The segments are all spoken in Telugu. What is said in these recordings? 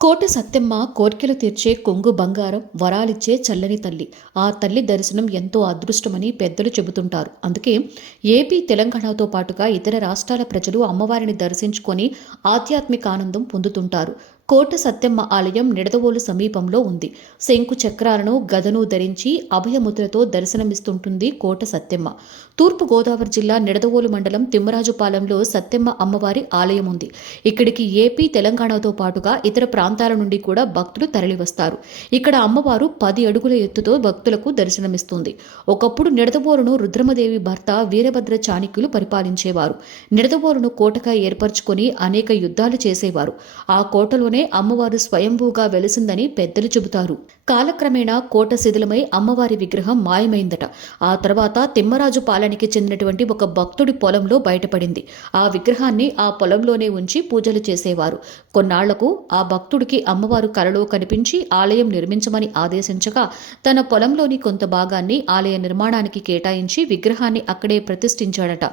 కోట సత్తెమ్మ కోర్కెలు తీర్చే కొంగు బంగారం, వరాలిచ్చే చల్లని తల్లి. ఆ తల్లి దర్శనం ఎంతో అదృష్టమని పెద్దలు చెబుతుంటారు. అందుకే ఏపీ, తెలంగాణతో పాటుగా ఇతర రాష్ట్రాల ప్రజలు అమ్మవారిని దర్శించుకొని ఆధ్యాత్మిక ఆనందం పొందుతుంటారు. కోట సత్తెమ్మ ఆలయం నిడదవోలు సమీపంలో ఉంది. శంకు చక్రాలను, గదను ధరించి అభయముద్రతో దర్శనమిస్తుంటుంది కోట సత్తెమ్మ. తూర్పు గోదావరి జిల్లా నిడదవోలు మండలం తిమ్మరాజుపాలెంలో సత్తెమ్మ అమ్మవారి ఆలయం ఉంది. ఇక్కడికి ఏపీ, తెలంగాణతో పాటుగా ఇతర ప్రాంతాల నుండి కూడా భక్తులు తరలివస్తారు. ఇక్కడ అమ్మవారు 10 అడుగుల ఎత్తుతో భక్తులకు దర్శనమిస్తుంది. ఒకప్పుడు నిడదవోలును రుద్రమదేవి భర్త వీరభద్ర చాణక్యులు పరిపాలించేవారు. నిడదవోలును కోటగా ఏర్పరచుకొని అనేక యుద్ధాలు చేసేవారు. ఆ కోటలోనే అమ్మవారు స్వయంభూగా వెలిసిందని పెద్దలు చెబుతారు. కాలక్రమేణా కోట శిథిలమై అమ్మవారి విగ్రహం మాయమైందట. ఆ తర్వాత తిమ్మరాజు పాలనికి చెందినటువంటి ఒక భక్తుడి పొలంలో బయటపడింది. ఆ విగ్రహాన్ని ఆ పొలంలోనే ఉంచి పూజలు చేసేవారు. కొన్నాళ్లకు ఆ భక్తుడికి అమ్మవారు కలలో కనిపించి ఆలయం నిర్మించమని ఆదేశించగా తన పొలంలోని కొంత భాగాన్ని ఆలయ నిర్మాణానికి కేటాయించి విగ్రహాన్ని అక్కడే ప్రతిష్ఠించాడట.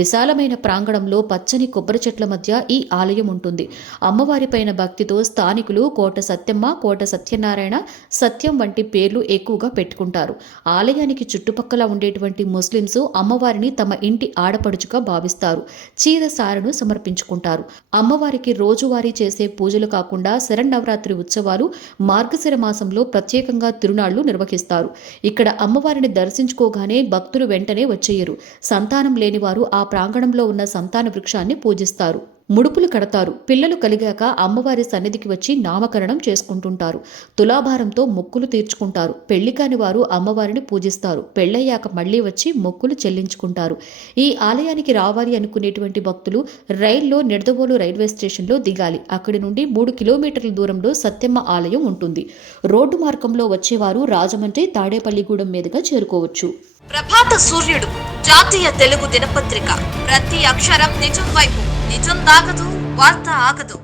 విశాలమైన ప్రాంగణంలో పచ్చని కొబ్బరి చెట్ల మధ్య ఈ ఆలయం ఉంటుంది. అమ్మవారిపైన భక్తితో స్థానికులు కోట సత్తెమ్మ, కోట సత్యనారాయణ, సత్యం వంటి పేర్లు ఎక్కువగా పెట్టుకుంటారు. ఆలయానికి చుట్టుపక్కల ఉండేటువంటి ముస్లింస్ అమ్మవారిని తమ ఇంటి ఆడపడుచుగా భావిస్తారు. చీర సారెను సమర్పించుకుంటారు. అమ్మవారికి రోజువారీ చేసే పూజలు కాకుండా శరన్నవరాత్రి ఉత్సవాలు, మార్గశిర మాసంలో ప్రత్యేకంగా తిరునాళ్లు నిర్వహిస్తారు. ఇక్కడ అమ్మవారిని దర్శించుకోగానే భక్తులు వెంటనే వచ్చేయరు. సంతానం లేనివారు ఆ ప్రాంగణంలో ఉన్న సంతాన వృక్షాన్ని పూజిస్తారు. ముడుపులు కడతారు. పిల్లలు కలిగాక అమ్మవారి సన్నిధికి వచ్చి నామకరణం చేసుకుంటుంటారు. తులాభారంతో మొక్కులు తీర్చుకుంటారు. పెళ్లి కాని వారు అమ్మవారిని పూజిస్తారు. పెళ్లయ్యాక మళ్లీ వచ్చి మొక్కులు చెల్లించుకుంటారు. ఈ ఆలయానికి రావాలి అనుకునేటువంటి భక్తులు రైల్లో నిడదవోలు రైల్వే స్టేషన్లో దిగాలి. అక్కడి నుండి 3 కిలోమీటర్ల దూరంలో సత్తెమ్మ ఆలయం ఉంటుంది. రోడ్డు మార్గంలో వచ్చేవారు రాజమండ్రి, తాడేపల్లిగూడెం మీదుగా చేరుకోవచ్చు. ప్రభాత సూర్యుడు జాతీయ తెలుగు దినపత్రిక. ప్రతి అక్షరం నిజం వైపు. నిజం దాగదు, వార్త ఆగదు.